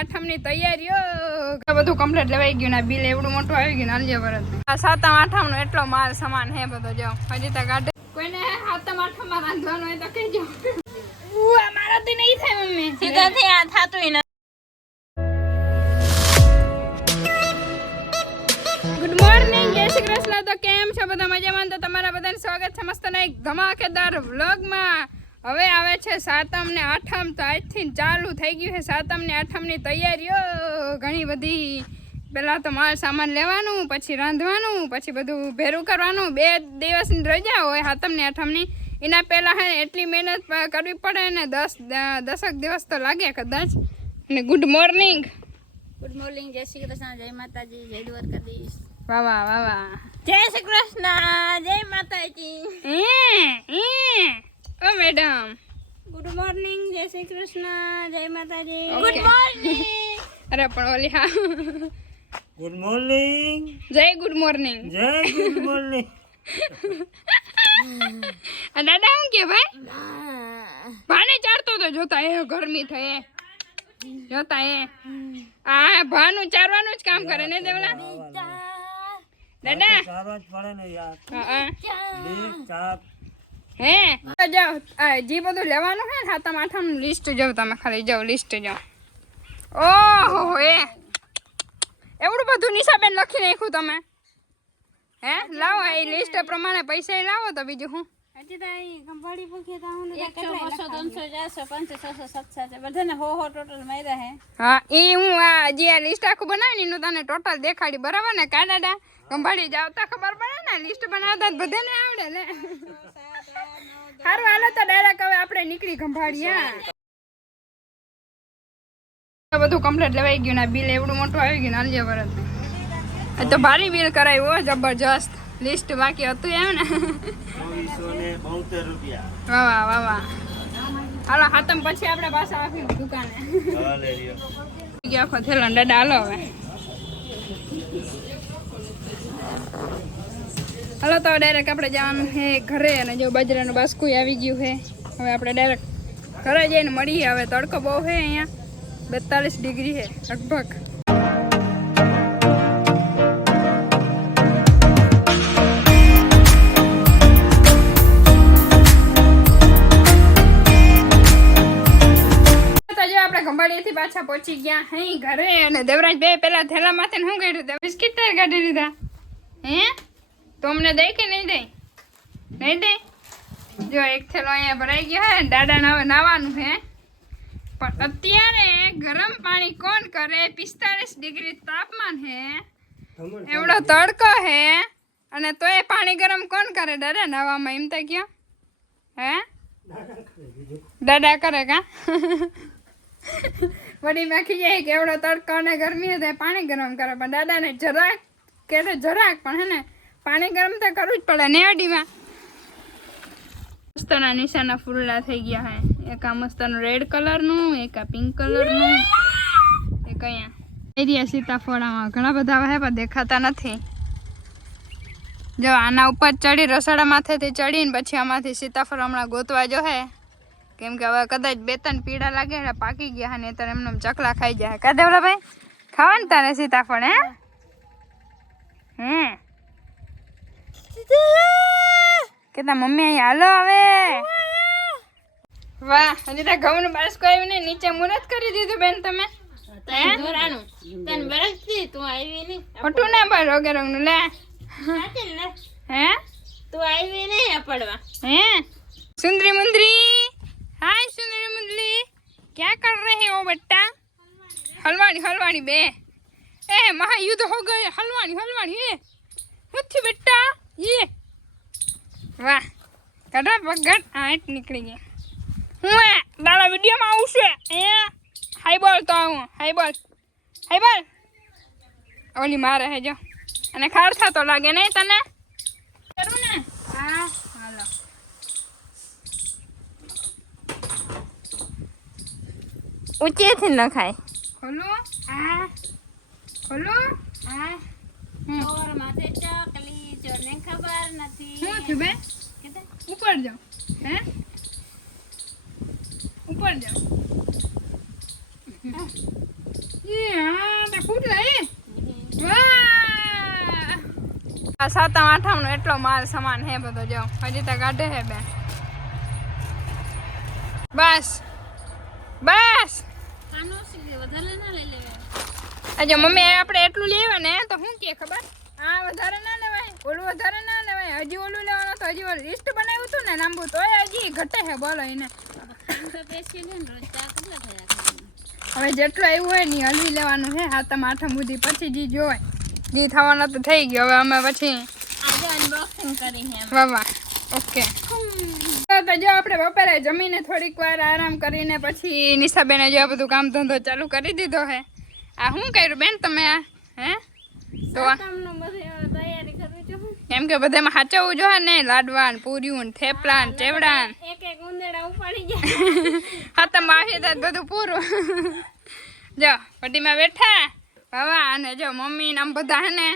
આઠમની તૈયારીઓ બધું કમ્પ્લીટ લેવાઈ ગયું ને બિલ એવડું મોટું આવી ગયું ને અલજે વરસ આ સાતમ આઠમનો એટલો માલ સામાન હે બધો જો હજી તો ગાડે કોઈને સાતમ આઠમમાં રાંધવાનું હોય તો કહેજો મારાથી નહીં થાય મમ્મી સીધાથી આ થાતું ન ગુડ મોર્નિંગ જય શ્રી કૃષ્ણ તો કેમ છો બધા મજામાં તો તમારા બધાનું સ્વાગત છે મસ્ત એક ધમાકેદાર વ્લોગમાં હવે આવે છે સાતમ ને આઠમ તો આજથી ચાલુ થઈ ગયું છે સાતમ ને આઠમની તૈયારીઓ ઘણી બધી પહેલાં તો માલ સામાન લેવાનું પછી રાંધવાનું પછી બધું ભેરું કરવાનું 2 દિવસની રજા હોય સાતમ ને આઠમની એના પહેલાં હે એટલી મહેનત કરવી પડે ને 10 દિવસ તો લાગે કદાચ અને ગુડ મોર્નિંગ જય શ્રી કૃષ્ણ જય માતાજી જય દ્વારકાધીશ વાહ વાહ વાહ વાહ જય શ્રી કૃષ્ણ જય માતાજી ઓ મેડમ ગુડ મોર્નિંગ જય શ્રી કૃષ્ણ જય માતાજી ગુડ મોર્નિંગ અરે પણ ઓલી હા ગુડ મોર્નિંગ જય ગુડ મોર્નિંગ જય ગુડ મોર્નિંગ આ દાદા શું કે ભાઈ ભાને ચારતો તો જોતા એ ગરમી થઈ જોતા એ આ ભાનું ચારવાનું જ કામ કરે ને દેવલા દાદા ચારવા જ પડે ને યાર હા બે ચાર હે જાઓ જે બધું લેવાનું હે સાતમ આઠમ લિસ્ટ જાઓ તમે ખાલી જાઓ લિસ્ટ જાઓ ઓહો એ એવડું બધું નિશાબેન લખી નાખ્યું તમે હે લાવો એ લિસ્ટ પ્રમાણે પૈસા લાવો તો બીજું હું હજી તો અહીં કંપાડી પૂછીએ તો હું 100 200 300 400 500 600 700 બધાને હો ટોટલ માર્યા હે હા એ હું આ જે આ લિસ્ટ આખું બનાવી એનું તને ટોટલ દેખાડી બરાબર ને કાડાડા કંપાડી જાવતા ખબર પડે ને લિસ્ટ બનાવતા બધાને આવડે ને સારું હાલો તો ડાયરેક્ટ હવે આપણે નીકળી ગંભાડી હા બધું કમ્પ્લીટ લેવાઈ ગયું ને બિલ એવડું મોટું આવી ગયું ને અલજે વરસ તો ભારી બિલ કરાવ્યું જબરજસ્ત લિસ્ટ બાકી હતું એમ ને 2272 રૂપિયા વાહ વાહ વાહ હાલો હાતમ પછી આપણે પાછા આવી દુકાને હાલે રહ્યો આખો થેલો દાદા હાલો હવે હાલો તો ડાયરેક્ટ આપણે જવાનું છે ઘરે અને જો બાજરાનું બાસ્કું આવી ગયું છે હવે આપણે ડાયરેક્ટ ઘરે જઈને મળીએ હવે તડકો બહુ છે અહીંયા 42 ડિગ્રી છે લગભગ ગંબાડીયાથી પાછા પહોંચી ગયા હે ઘરે અને દેવરાજ બે પેલા થેલા માથે શું કર્યું તે બિસ્કિટ તૈયાર કાઢી લીધા હે તો અમને દઈ કે નહીં દઈ નહીં દઈ જો એક થેલો અહીંયા ભરાઈ ગયો હે દાદાને હવે નાવાનું છે પણ અત્યારે ગરમ પાણી કોણ કરે 45 ડિગ્રી તાપમાન છે એવડો તડકો છે અને તોય પાણી ગરમ કોણ કરે દાદા નાવામાં એમ તો કયો હે દાદા કરે કા વડી માખી જાય કે એવડો તડકો અને ગરમી હોય પાણી ગરમ કરે પણ દાદાને જરાક કે જરાક પણ હે ને પાણી ગરમ તો કરવું જ પડે ને અડીમાં મસ્તના નિશાના ફૂલડા થઈ ગયા હે એક આ મસ્તનું રેડ કલરનું એક આ પિંક કલરનું એક અહીંયા એરિયા સીતાફળામાં ઘણા બધા હે પણ દેખાતા નથી જો આના ઉપર ચડી રસોડા માથેથી ચડીને પછી આમાંથી સીતાફળ હમણાં ગોતવા જો હે કેમ કે હવે કદાચ 2-3 પીડા લાગે એટલે પાકી ગયા ને ત્યારે એમને ચકલા ખાઈ જાય કા દેવલા ભાઈ ખાવાનું તારે સીતાફળ હે કે તા મમ્મી અહીં હાલો હવે વાહ હજી તો ઘઉંનું બાસ્કો આવ્યું ને નીચે મુરત કરી દીધું બેન તમે તને દોરાનું તને બરસતી તું આવી નહીં ખોટું ના ભાઈ રોગે રંગનું લે સાચી લે હે તું આવી નહીં અપડવા હે સુંદરી મુંદરી हाय सुंदरी मुंदली क्या कर रहे हो बेटा हलवानी हलवानी बे महायुद्ध हो गए हलवानी हलवानी ये मुझे बेटा ये वाह कड़ा पगड़ आठ निकली गई હું દાડા વિડિયોમાં આવું છું હાઈ બોલ તો આવું હાઈ બોલ ઓલી મારે હે જો અને ખાર થાતો લાગે નહીં તને કરું ને હા હાલો ઊંચેથી ન ખાય ખોલો હા ખોલો હા ઓર માથે ચકલી જોને ખબર નથી શું થયું બે ઉપર જાઓ હે ઉપર જાઓ આ સાતમ આઠમ નો એટલો માલ સામાન હે બધો જો હજી તો કાઢે હે બેન બસ બસ આનો શીખે વધારે ના લઈ લેવાય આજે મમ્મી આપણે એટલું લેવા ને તો શું કે ખબર આ વધારે ના લેવાય ઓલું વધારે ના લેવાય હજી ઓલું લેવાનું તો હજી ઓલું લિસ્ટ બનાવ્યું હતું ને લાંબુ તોય હજી ઘટે હે બોલો એને તો પેશી લે ને રોજ ચા કેટલા થયા હવે જેટલું આવ્યું હોય ને હલવી લેવાનું છે સાતમ આઠમ સુધી પછી જી જોવાય જી થવાનો તો થઈ ગયો હવે અમે પછી આજે અનબોક્સિંગ કરી હે વાહ ઓકે તો જો આપણે બપોરે જમીને થોડીક વાર આરામ કરીને પછી નિશાબેને જો આ બધું કામ ધંધો ચાલુ કરી દીધો હે આ શું કર્યું બેન તમે આ હે તો કામનો બધી તૈયારી કરવી છે હું કેમ કે બધામાં સાચવવું જોઈએ ને લાડવા ને પૂરીઓ ને થેપલા ને ચેવડા ને એક એક ઉંદેડા ઉપાડી ગયા હાથમાં આવી તો બધું પૂરું જો પટ્ટીમાં બેઠા બાબા અને જો મમ્મી ને આમ બધા હે ને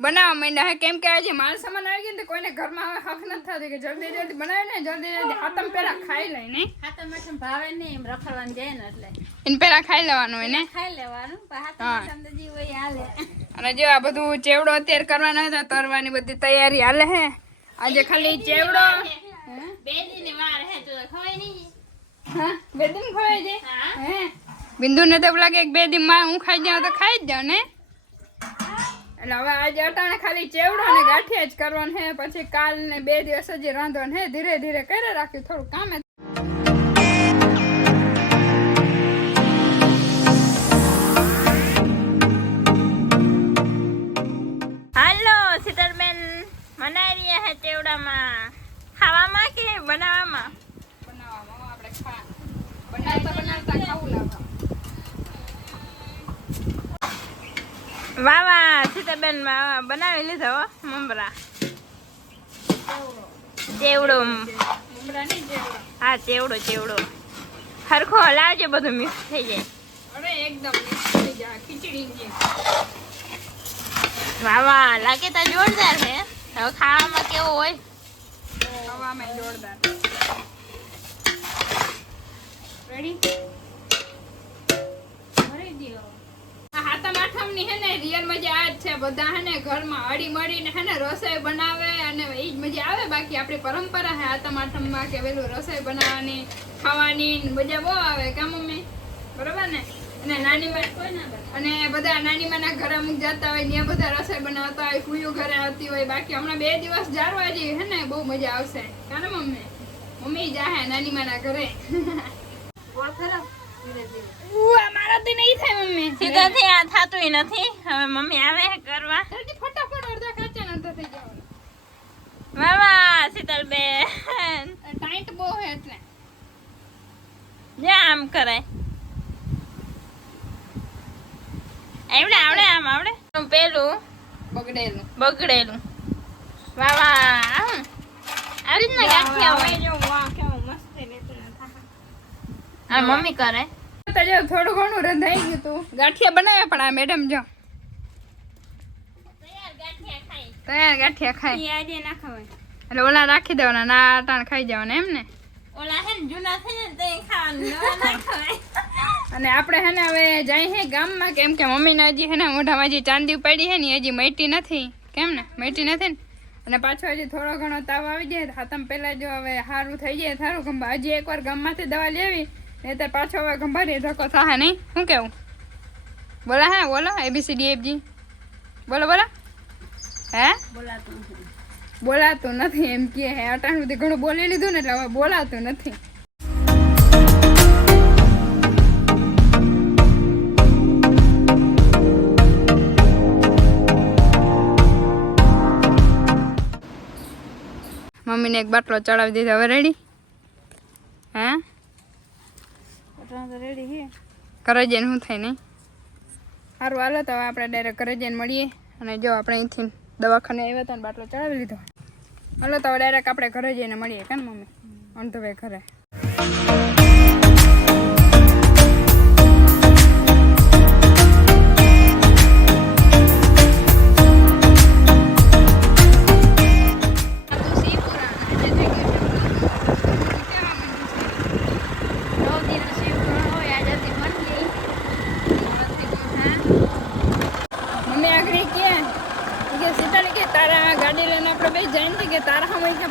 બનાવવા માંડ્યા હે કેમ કે આજે માલ સામાન આવી ગયો ને કોઈને ઘરમાં હવે હક નથી થતી કે જલ્દી જલ્દી બનાવે ને જલ્દી જલ્દી હાથમ પેલા ખાઈ લે ને હાથમ માથમ ભાવે નહીં એમ રખડવાનું જાય ને એટલે એને પેલા ખાઈ લેવાનું હોય ને ખાઈ લેવાનું પણ હાથમ હા. માથમ તો જી હોય હાલે અને જો આ બધું ચેવડો અત્યારે કરવાનો હતો તરવાની બધી તૈયારી હાલે હે આજે ખાલી ચેવડો બે દિન વાર હે તો ખવાય નહીં હા બે દિન ખવાય છે હા. હે બિંદુ ને તો એવું લાગે કે બે દિન માં હું ખાઈ જાઉં તો ખાઈ જ જાઉં ને એટલે હવે આજે અટાણે ખાલી ચેવડો ને ગાંઠિયા જ કરવાનું હે પછી કાલ ને 2 દિવસ હજી રાંધવાનું હે ધીરે ધીરે કરે રાખ્યું થોડું કામે હાલો શીતલબેન બનાવી રહ્યા હે ચેવડામાં ખાવામાં કે બનાવવામાં બનાવવામાં આપણે બનાવતા બનાવતા ખાવું લાગે વાહ વાહ શીતલબેન બનાવી લીધો હો મમરા ચેવડો મમરા નહીં ચેવડો હા ચેવડો ચેવડો હરખો હલાવજો બધું મિક્સ થઈ જાય અરે એકદમ mix થઈ જાય ખીચડી જેવી. વાહ વાહ લાગે તો જોરદાર છે હવે ખાવામાં કેવો હોય હવામાં જોરદાર રેડી ભરી દ્યો આ હાથમ આઠમની હે ને રિયલ મજા આ જ છે બધા હે ને ઘરમાં હળી મળીને હે ને રસોઈ બનાવે અને ઈ જ મજા આવે બાકી આપણી પરંપરા હે હાથમ આઠમમાં કે વેલું રસોઈ બનાવવાની ખાવાની ને મજા બહુ આવે કા મમ્મી બરોબર ને અને નાની માં અને બધા નાની માના ઘરે અમુક જતા હોય ત્યાં બધા રસોઈ બનાવતા હોય ફૂયું ઘરે આવતી હોય બાકી હમણાં 2 દિવસ જારવા જેવી હે ને બહુ મજા આવશે કાને મમ્મી મમ્મી જાહે નાની માના ઘરે ગોળ ખરાબ ધીરે ધીરે ઉઆ મારાથી નહીં થાય મમ્મી સીધાથી આ થાતુંય નથી હવે મમ્મી આવે છે કરવા જલ્દી ફટાફટ અડધા કાચા નતા થઈ જવાનું વાહ વાહ શીતલબેન ટાઈટ બહુ હે એટલે જ્યાં આમ કરાય આવડે આવડે આમ આવડે પેલું બગડેલું બગડેલું વાહ વાહ આમ. આવી રીતના ગાંઠિયા હોય જો વાહ કેવું મસ્ત રીતે આ મમ્મી કરે તો જો થોડું ઘણું રંધાઈ ગયું તું ગાંઠિયા બનાવ્યા પણ આ મેડમ જો તૈયાર ગાંઠિયા ખાઈ તૈયાર ગાંઠિયા ખાય ઈ આજે ના ખવાય એટલે ઓલા રાખી દેવાના ના અટાણ ખાઈ જવાના એમ ને ઓલા હે ને જૂના થઈ જાય તો ખાવાનું નવા ના ખવાય અને આપણે હે ને હવે જાય હે ગામમાં કેમ કે મમ્મીને હજી હે ને મોઢામાં હજી ચાંદી પડી હે ને હજી મટી નથી કેમ ને મટી નથી ને અને પાછો હજી થોડો ઘણો તાવ આવી જાય હાથમ પહેલા જો હવે સારું થઈ જાય સારું ગંભા હજી એકવાર ગામમાંથી દવા લેવી નહીતર પાછો હવે ગંભારી ધક્કો થાય નહીં શું કેવું બોલા હે બોલો ABCDFG બોલો બોલો હે બોલાતું નથી. બોલાતું નથી એમ કે હે અટાણ સુધી ઘણું બોલી લીધું ને એટલે હવે બોલાતું નથી મમ્મીને એક બાટલો ચડાવી દીધો હવે રેડી હે રેડી હે ઘરે જઈને શું થાય નહીં સારું હાલો તો હવે આપણે ડાયરેક્ટ ઘરે જઈને મળીએ અને જો આપણે અહીંથી દવાખાને આવ્યા હતા ને બાટલો ચડાવી લીધો હાલો તો હવે ડાયરેક્ટ આપણે ઘરે જઈને મળીએ કેમ મમ્મી ઓન ધ વે ઘરે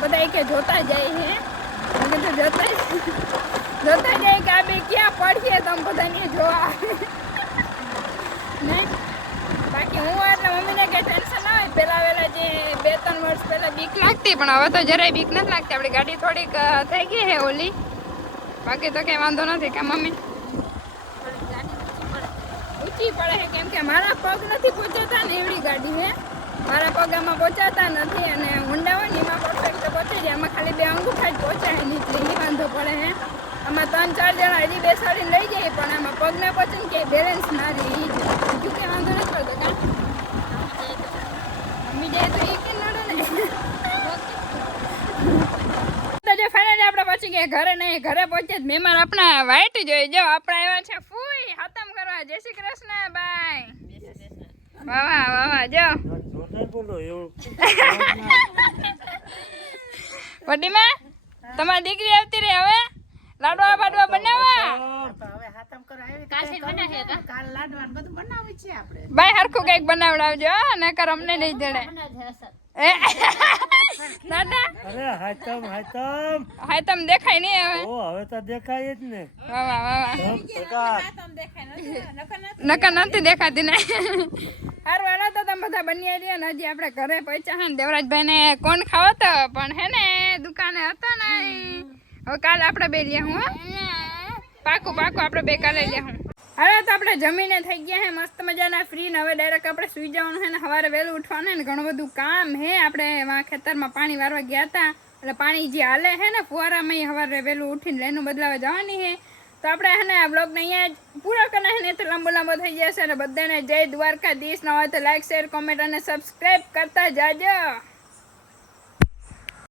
બધા એ કે જોતા જાય હે મેં કીધું જોતા જાય કે આ બે ક્યાં પડીએ તમે બધાને જોવા નહીં બાકી હું એટલે મમ્મીને કઈ ટેન્શન ના હોય પેલા વેલા જે 2-3 વર્ષ પહેલા બીક લાગતી પણ હવે તો જરાય બીક નથી લાગતી આપણી ગાડી થોડીક થઈ ગઈ હે ઓલી બાકી તો કઈ વાંધો નથી કે મમ્મી ઊંચી પડે છે કેમ કે મારા પગ નથી પહોંચાતા ને એવડી ગાડી હે મારા પગ આમાં પહોંચાતા નથી અને ઊંડા હોય ને એમાં પરફેક્ટ પહોંચી જાય આમાં ખાલી 2 અંગૂઠા જ પહોંચાય નીચે એ વાંધો પડે હે આમાં 3-4 જણા હજી બેસાડીને લઈ જાય પણ આમાં પગ ના પહોંચે ને કે બેલેન્સ ના રહે એ જ બીજું કે વાંધો નથી પડતો કા મમ્મી જાય તો એ કે નડે ને તો જો ફાઇનલી આપણે પહોંચી ગયા ઘરે નહીં ઘરે પહોંચે મહેમાન આપણા વાઈટ જોઈએ જો આપણે આવ્યા છે ફૂઈ ખતમ કરવા જય શ્રી કૃષ્ણ બાય વાહ વાહ જો જોતા બોલો એવું વડીમાં તમારી દીકરી આવતી રહી હવે લાડવા બાડવા બનાવવા બાય હરખું કઈક બનાવડાવજો નકર અમને નહીં જડે દાદા અરે હાતમ હા તમ દેખાય નહીં હવે ઓ હવે તો દેખાય જ ને વાહ વાહ સરકાર નકર નથી દેખાતી ને હારું હાલો તો તમે બધા બની રહ્યા ને હજી આપણે ઘરે પહોંચ્યા હે ને દેવરાજભાઈ ને કોણ ખાવો તો પણ હે ને દુકાને હતો ને હવે કાલે આપણે બે લ્યા હું પાકું આપણે બે કાલે લ્યા હું હવે તો આપણે જમીને થઈ ગયા હે મસ્ત મજાના ફ્રી ને હવે ડાયરેક્ટ આપણે સુઈ જવાનું હે ને સવારે વહેલું ઉઠવાનું હે ને ઘણું બધું કામ હે આપણે એમાં ખેતરમાં પાણી વારવા ગયા હતા એટલે પાણી જે હાલે હે ને ફુવારામાં સવારે વહેલું ઉઠીને લેનું બદલાવા જવાની હે તો આપણે હે ને આ બ્લોગને અહીંયા પૂરો કરना હે ને તો લાંબો થઈ જશે અને બધાને જય દ્વારકાધીશ ન હોય તો લાઈક શેર કોમેન્ટ અને સબસ્ક્રાઈબ કરતા જાજો